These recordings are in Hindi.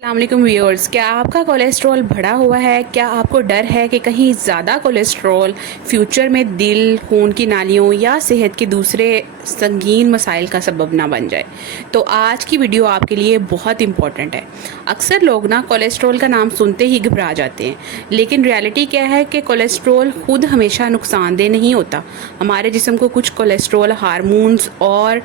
अस्सलाम व्यूअर्स, क्या आपका कोलेस्ट्रॉल बढ़ा हुआ है? क्या आपको डर है कि कहीं ज़्यादा कोलेस्ट्रॉल फ्यूचर में दिल, खून की नालियों या सेहत के दूसरे संगीन मसाइल का सबब ना बन जाए? तो आज की वीडियो आपके लिए बहुत इंपॉर्टेंट है। अक्सर लोग ना कोलेस्ट्रॉल का नाम सुनते ही घबरा जाते हैं, लेकिन रियलिटी क्या है कि कोलेस्ट्रॉल खुद हमेशा नुकसानदेह नहीं होता। हमारे जिस्म को कुछ कोलेस्ट्रॉल हार्मोन्स और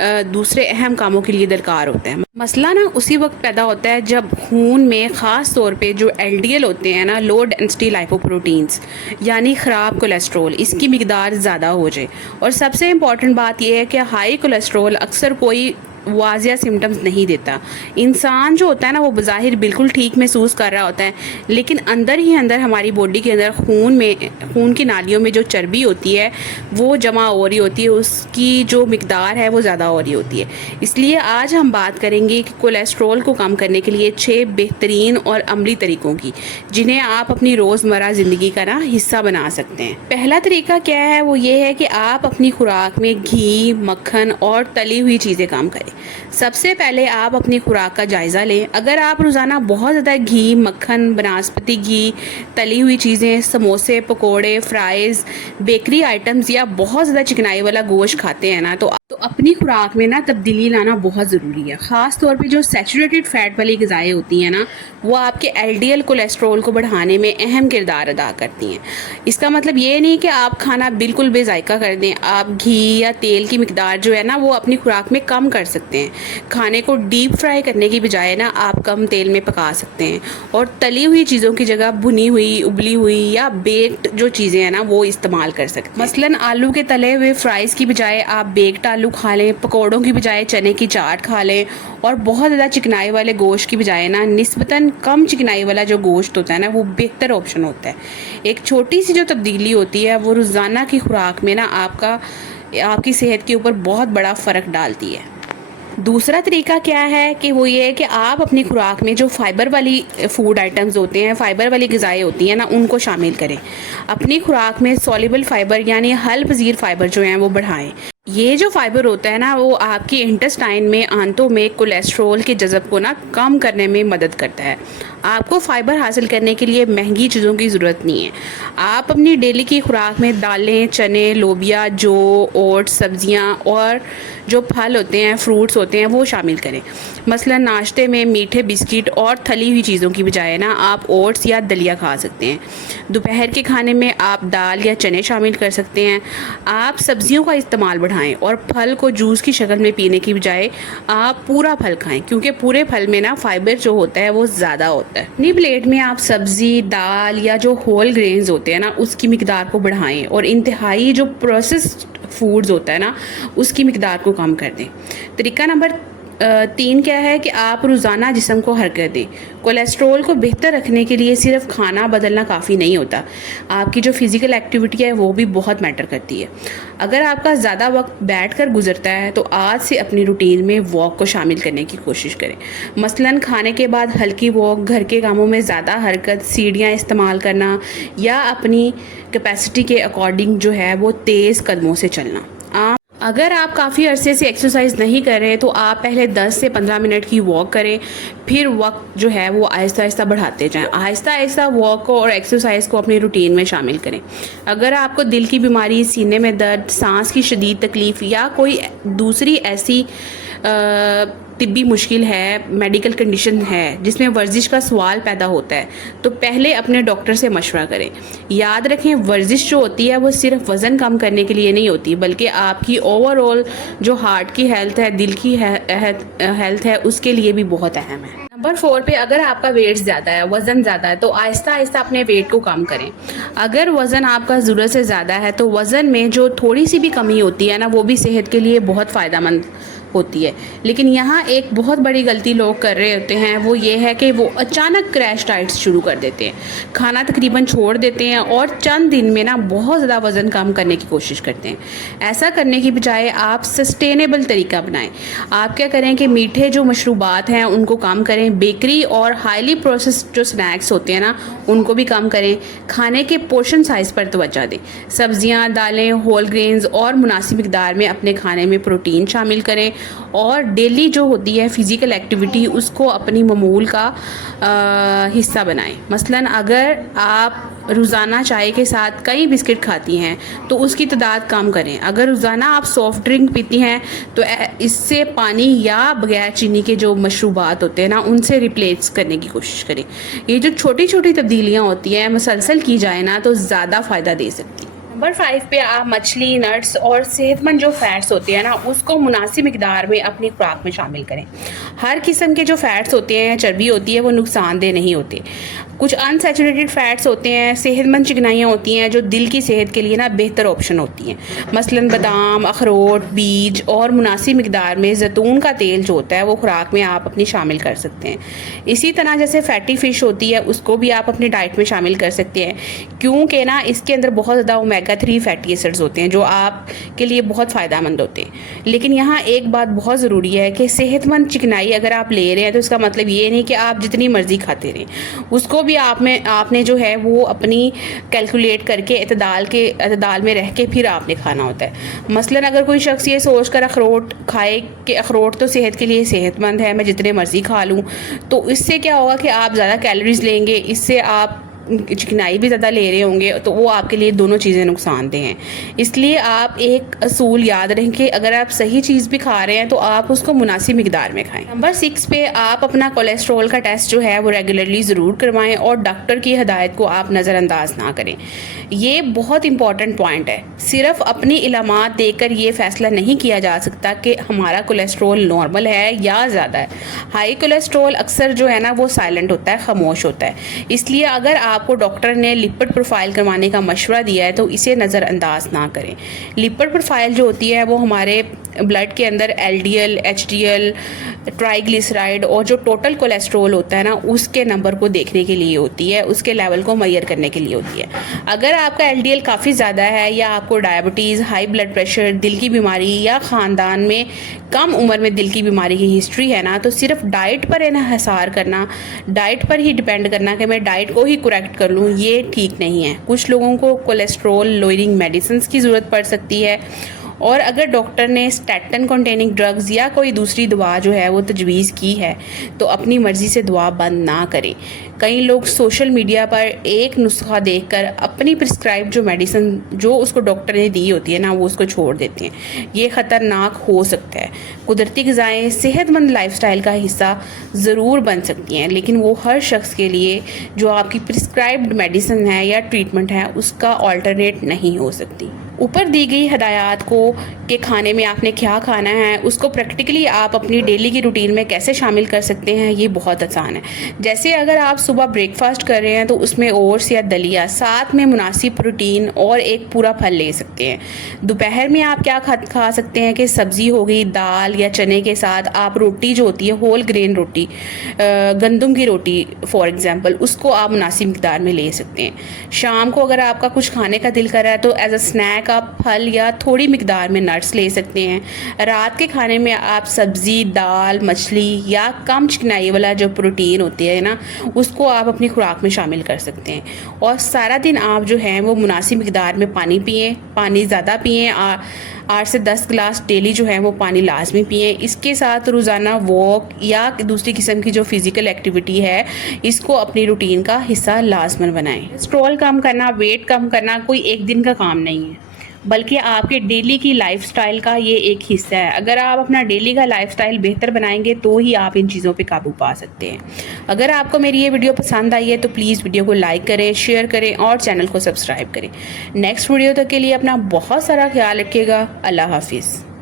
दूसरे अहम कामों के लिए दरकार होते हैं। मसला ना उसी वक्त पैदा होता है जब खून में ख़ास तौर पे जो एलडीएल होते हैं ना, लो डेंसिटी लाइपोप्रोटीन्स, यानी ख़राब कोलेस्ट्रॉल, इसकी मिकदार ज़्यादा हो जाए। और सबसे इम्पॉर्टेंट बात यह है कि हाई कोलेस्ट्रॉल अक्सर कोई वाजिया सिम्टम्स नहीं देता। इंसान जो होता है ना, वो बज़ाहिर बिल्कुल ठीक महसूस कर रहा होता है, लेकिन अंदर ही अंदर हमारी बॉडी के अंदर खून की नालियों में जो चर्बी होती है वो जमा हो रही होती है, उसकी जो मिकदार है वो ज़्यादा हो रही होती है। इसलिए आज हम बात करेंगे कि कोलेस्ट्रॉल को कम करने के लिए 6 बेहतरीन और अमली तरीक़ों की, जिन्हें आप अपनी रोज़मर्रा ज़िंदगी का ना हिस्सा बना सकते हैं। पहला तरीका क्या है? वो ये है कि आप अपनी खुराक में घी, मक्खन और तली हुई चीज़ें कम करें। सबसे पहले आप अपनी खुराक का जायज़ा लें। अगर आप रोज़ाना बहुत ज़्यादा घी, मक्खन, बनास्पति घी, तली हुई चीज़ें, समोसे, पकोड़े, फ्राइज़, बेकरी आइटम्स या बहुत ज़्यादा चिकनाई वाला गोश्त खाते हैं ना, तो अपनी खुराक में ना तब्दीली लाना बहुत ज़रूरी है। ख़ास तौर पे जो सैचुरेटेड फ़ैट वाली ग़िज़ाएँ होती हैं ना, वो आपके एलडीएल कोलेस्ट्रॉल को बढ़ाने में अहम किरदार अदा करती हैं। इसका मतलब ये नहीं कि आप खाना बिल्कुल बेजायका कर दें। आप घी या तेल की मिकदार जो है ना, वो अपनी खुराक में कम कर सकते हैं। खाने को डीप फ्राई करने की बजाय ना आप कम तेल में पका सकते हैं, और तली हुई चीज़ों की जगह भुनी हुई, उबली हुई या बेक्ड जो चीज़ें हैं ना, वो इस्तेमाल कर सकते हैं। मसलन आलू के तले हुए फ्राइज़ की बजाय आप बेक्ड आलू खा लें, पकौड़ों की बजाय चने की चाट खा लें, और बहुत ज़्यादा चिकनाई वाले गोश्त की बजाय ना निस्बतन कम चिकनाई वाला जो गोश्त होता है ना, वो बेहतर ऑप्शन होता है। एक छोटी सी जो तब्दीली होती है वो रोज़ाना की खुराक में ना आपकी सेहत के ऊपर बहुत बड़ा फ़र्क डालती है। दूसरा तरीका क्या है कि वो ये है कि आप अपनी खुराक में जो फाइबर वाली फूड आइटम्स होते हैं, फाइबर वाली ग़िज़ाएँ होती हैं ना, उनको शामिल करें। अपनी खुराक में सॉल्युबल फाइबर यानी हल पज़ीर फाइबर जो हैं वो बढ़ाएं। ये जो फाइबर होता है ना, वो आपकी इंटेस्टाइन में, आंतों में कोलेस्ट्रॉल के जज़ब को ना कम करने में मदद करता है। आपको फ़ाइबर हासिल करने के लिए महंगी चीज़ों की ज़रूरत नहीं है। आप अपनी डेली की खुराक में दालें, चने, लोबिया, जौ, ओट्स, सब्जियां और जो फल होते हैं, फ्रूट्स होते हैं, वो शामिल करें। मसलन नाश्ते में मीठे बिस्किट और तली हुई चीज़ों की बजाय ना आप ओट्स या दलिया खा सकते हैं। दोपहर के खाने में आप दाल या चने शामिल कर सकते हैं। आप सब्जियों का इस्तेमाल बढ़ाएं और फल को जूस की शक्ल में पीने की बजाय आप पूरा फल खाएं, क्योंकि पूरे फल में ना फाइबर जो होता है वो ज़्यादा होता है। अपनी प्लेट में आप सब्जी, दाल या जो होल ग्रेन्स होते हैं ना, उसकी मिकदार को बढ़ाएं, और इंतहाई जो प्रोसेस्ड फूड्स होता है ना, उसकी मिकदार को कम कर दें। तरीका नंबर 3 क्या है कि आप रोज़ाना जिस्म को हरकत दें। कोलेस्ट्रॉल को बेहतर रखने के लिए सिर्फ खाना बदलना काफ़ी नहीं होता, आपकी जो फिज़िकल एक्टिविटी है वो भी बहुत मैटर करती है। अगर आपका ज़्यादा वक्त बैठकर गुजरता है तो आज से अपनी रूटीन में वॉक को शामिल करने की कोशिश करें। मसलन खाने के बाद हल्की वॉक, घर के कामों में ज़्यादा हरकत, सीढ़ियाँ इस्तेमाल करना, या अपनी कैपेसिटी के अकॉर्डिंग जो है वो तेज़ कदमों से चलना। अगर आप काफ़ी अरसे से एक्सरसाइज नहीं कर रहे तो आप पहले 10 से 15 मिनट की वॉक करें, फिर वक्त जो है वो आहिस्ता आहिस्ता बढ़ाते जाएं। आहिस्ता आहिस्ता वॉक को और एक्सरसाइज को अपनी रूटीन में शामिल करें। अगर आपको दिल की बीमारी, सीने में दर्द, सांस की शदीद तकलीफ़ या कोई दूसरी ऐसी तिब्बी मुश्किल है, मेडिकल कंडीशन है जिसमें वर्जिश का सवाल पैदा होता है, तो पहले अपने डॉक्टर से मशवरा करें। याद रखें, वर्जिश जो होती है वो सिर्फ वज़न कम करने के लिए नहीं होती, बल्कि आपकी ओवरऑल जो हार्ट की हेल्थ है, दिल की हेल्थ है, उसके लिए भी बहुत अहम है। नंबर 4 पे, अगर आपका वेट ज़्यादा है, वज़न ज़्यादा है, तो आहिस्ता आहिस्ता अपने वेट को कम करें। अगर वज़न आपका ज़रूरत से ज़्यादा है तो वज़न में जो थोड़ी सी भी कमी होती है ना, वो भी सेहत के लिए बहुत फ़ायदेमंद होती है। लेकिन यहाँ एक बहुत बड़ी गलती लोग कर रहे होते हैं, वो ये है कि वो अचानक क्रैश डाइट्स शुरू कर देते हैं, खाना तकरीबन छोड़ देते हैं और चंद दिन में ना बहुत ज़्यादा वज़न कम करने की कोशिश करते हैं। ऐसा करने की बजाय आप सस्टेनेबल तरीका बनाएं। आप क्या करें कि मीठे जो मशरूबात हैं उनको कम करें, बेकरी और हाईली प्रोसेस्ड जो स्नैक्स होते हैं ना, उनको भी कम करें। खाने के पोर्शन साइज़ पर तवज्जो दें। सब्जियाँ, दालें, होल ग्रेन्स और मुनासिब मिकदार में अपने खाने में प्रोटीन शामिल करें। और डेली जो होती है फ़िज़िकल एक्टिविटी उसको अपनी मामूल का हिस्सा बनाएं। मसलन अगर आप रोज़ाना चाय के साथ कई बिस्किट खाती हैं तो उसकी तादाद कम करें। अगर रोज़ाना आप सॉफ़्ट ड्रिंक पीती हैं तो इससे पानी या बगैर चीनी के जो मशरूबात होते हैं ना उनसे रिप्लेस करने की कोशिश करें। ये जो छोटी छोटी तब्दीलियाँ होती हैं मुसलसल की जाए ना तो ज़्यादा फ़ायदा दे सकती है। नंबर 5 पे आप मछली, नट्स और सेहतमंद जो फ़ैट्स होते हैं ना उसको मुनासिब मिकदार में अपनी खुराक में शामिल करें। हर किस्म के जो फ़ैट्स होते हैं, चर्बी होती है, वो नुकसानदेह नहीं होते। कुछ अनसैचुरेटेड फ़ैट्स होते हैं, सेहतमंद चिकनाइयाँ होती हैं जो दिल की सेहत के लिए ना बेहतर ऑप्शन होती हैं। मसलन बादाम, अखरोट, बीज और मुनासिब मिकदार में जैतून का तेल जो होता है वो खुराक में आप अपनी शामिल कर सकते हैं। इसी तरह जैसे फैटी फ़िश होती है उसको भी आप अपनी डाइट में शामिल कर सकते हैं, क्योंकि ना इसके अंदर बहुत ज़्यादा ओमेगा 3 फैटी एसिड्स होते हैं जो आपके लिए बहुत फ़ायदेमंद होते हैं। लेकिन यहाँ एक बात बहुत ज़रूरी है कि सेहतमंद चिकनाई अगर आप ले रहे हैं तो इसका मतलब ये नहीं कि आप जितनी मर्ज़ी खाते रहें, उसको भी आपने जो है वो अपनी कैलकुलेट करके अतदाल में रह के फिर आपने खाना होता है। मसलन अगर कोई शख्स ये सोच कर अखरोट खाए कि अखरोट तो सेहत के लिए सेहतमंद है, मैं जितने मर्ज़ी खा लूँ, तो इससे क्या होगा कि आप ज़्यादा कैलोरीज लेंगे, इससे आप चिकनाई भी ज़्यादा ले रहे होंगे, तो वो आपके लिए दोनों चीज़ें नुकसानदेह हैं। इसलिए आप एक असूल याद रखें कि अगर आप सही चीज़ भी खा रहे हैं तो आप उसको मुनासिब मिकदार में खाएं। नंबर 6 पे आप अपना कोलेस्ट्रॉल का टेस्ट जो है वो रेगुलरली ज़रूर करवाएं और डॉक्टर की हदायत को आप नज़रअंदाज ना करें। ये बहुत इंपॉर्टेंट पॉइंट है। सिर्फ अपनी इलामात देकर ये फ़ैसला नहीं किया जा सकता कि हमारा कोलेस्ट्रॉल नॉर्मल है या ज़्यादा है। हाई कोलेस्ट्रॉल अक्सर जो है ना वो साइलेंट होता है, खामोश होता है। इसलिए अगर आपको डॉक्टर ने लिपिड प्रोफाइल करवाने का मशवरा दिया है तो इसे नज़रअंदाज ना करें। लिपिड प्रोफाइल जो होती है वो हमारे ब्लड के अंदर एलडीएल, एचडीएल, ट्राइग्लिसराइड और जो टोटल कोलेस्ट्रॉल होता है ना उसके नंबर को देखने के लिए होती है, उसके लेवल को मेजर करने के लिए होती है। अगर आपका एलडीएल काफ़ी ज़्यादा है या आपको डायबिटीज़, हाई ब्लड प्रेशर, दिल की बीमारी या ख़ानदान में कम उम्र में दिल की बीमारी की हिस्ट्री है ना, तो सिर्फ डाइट पर इन्हिसार करना, डाइट पर ही डिपेंड करना कि मैं डाइट को ही करेक्ट कर लूँ, ये ठीक नहीं है। कुछ लोगों को कोलेस्ट्रॉल लोअरिंग मेडिसिन की ज़रूरत पड़ सकती है और अगर डॉक्टर ने स्टैटिन कंटेनिंग ड्रग्स या कोई दूसरी दवा जो है वो तजवीज़ की है तो अपनी मर्ज़ी से दवा बंद ना करें। कई लोग सोशल मीडिया पर एक नुस्खा देखकर अपनी प्रिस्क्राइब जो मेडिसिन जो उसको डॉक्टर ने दी होती है ना वो उसको छोड़ देते हैं। ये ख़तरनाक हो सकता है। कुदरती ग़िज़ाएँ सेहतमंद लाइफस्टाइल का हिस्सा ज़रूर बन सकती हैं, लेकिन वो हर शख्स के लिए जो आपकी प्रिस्क्राइब्ड मेडिसिन है या ट्रीटमेंट है उसका ऑल्टरनेट नहीं हो सकती। ऊपर दी गई हदायत को कि खाने में आपने क्या खाना है उसको प्रैक्टिकली आप अपनी डेली की रूटीन में कैसे शामिल कर सकते हैं, ये बहुत आसान है। जैसे अगर आप सुबह ब्रेकफास्ट कर रहे हैं तो उसमें ओट्स या दलिया, साथ में मुनासिब प्रोटीन और एक पूरा फल ले सकते हैं। दोपहर में आप क्या खा सकते हैं कि सब्ज़ी हो गई, दाल या चने के साथ आप रोटी जो होती है होल ग्रेन रोटी, गंदम की रोटी फॉर एग्ज़ाम्पल, उसको आप मुनासिब मिकदार में ले सकते हैं। शाम को अगर आपका कुछ खाने का दिल कर रहा है तो एज अ स्नैक आप फल या थोड़ी मिकदार में नट्स ले सकते हैं। रात के खाने में आप सब्ज़ी, दाल, मछली या कम चिकनाई वाला जो प्रोटीन होती है ना उसको आप अपनी खुराक में शामिल कर सकते हैं। और सारा दिन आप जो हैं वो मुनासिब मिकदार में पानी पिएँ, पानी ज़्यादा पिएँ, 8 से 10 गिलास डेली जो है वो पानी लाजमी पिएँ। इसके साथ रोज़ाना वॉक या दूसरी किस्म की जो फ़िज़िकल एक्टिविटी है इसको अपनी रूटीन का हिस्सा लाजमन बनाएं। कोलेस्ट्रॉल कम करना, वेट कम करना कोई एक दिन का काम नहीं है, बल्कि आपके डेली की लाइफस्टाइल का ये एक हिस्सा है। अगर आप अपना डेली का लाइफस्टाइल बेहतर बनाएंगे तो ही आप इन चीज़ों पे काबू पा सकते हैं। अगर आपको मेरी ये वीडियो पसंद आई है तो प्लीज़ वीडियो को लाइक करें, शेयर करें और चैनल को सब्सक्राइब करें। नेक्स्ट वीडियो तक के लिए अपना बहुत सारा ख्याल रखिएगा। अल्लाह हाफिज़।